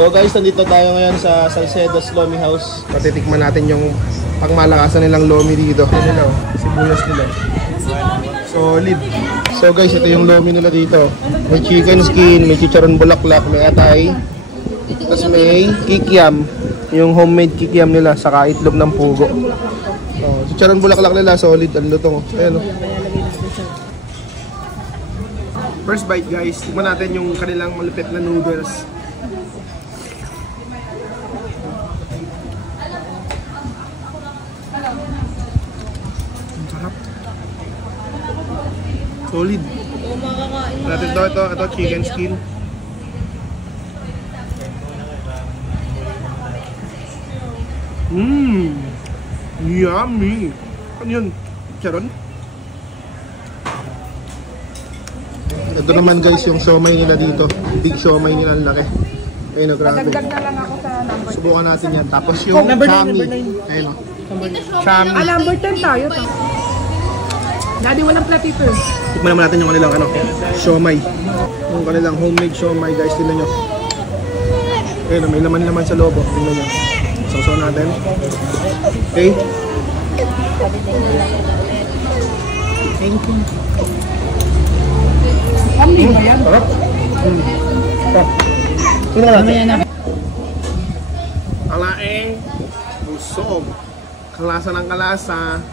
So guys, nandito tayo ngayon sa Salcedo's Lomi House. Patitikman natin yung pangmalakasan nilang lomi dito. Nila, sibuyas nila. Solid. So guys, ito yung lomi nila dito. May chicken skin, may chicharon bulaklak, may atay. Tapos may kikiam. Yung homemade kikiam nila, saka itlog ng pugo. Oh, chicharon bulaklak nila, solid. Ang lutong. Ayan o. First bite guys, tikman natin yung kanilang malupit na noodles. Solid. Natin ito chicken skin. Yummy. Ano yun? Charon? Ito naman guys yung siomay nila dito. Big siomay nila, ang laki. Ayun o, grabe. Dagdag na lang ako sa number 10. Subukan natin yan. Tapos yung chami. Ayun o. Chami. Number 10 tayo. Daddy, walang platito eh. Tikman naman natin yung kanilang siomay. Yung kanilang homemade siomay guys, tingnan nyo. Ayun, may laman-laman sa loob. Tingnan nyo. Sausaw natin. Okay. Thank you. Kami ba yan? Sarap. Tingnan natin. Kalaeng. Busog. Kalasa ng kalasa.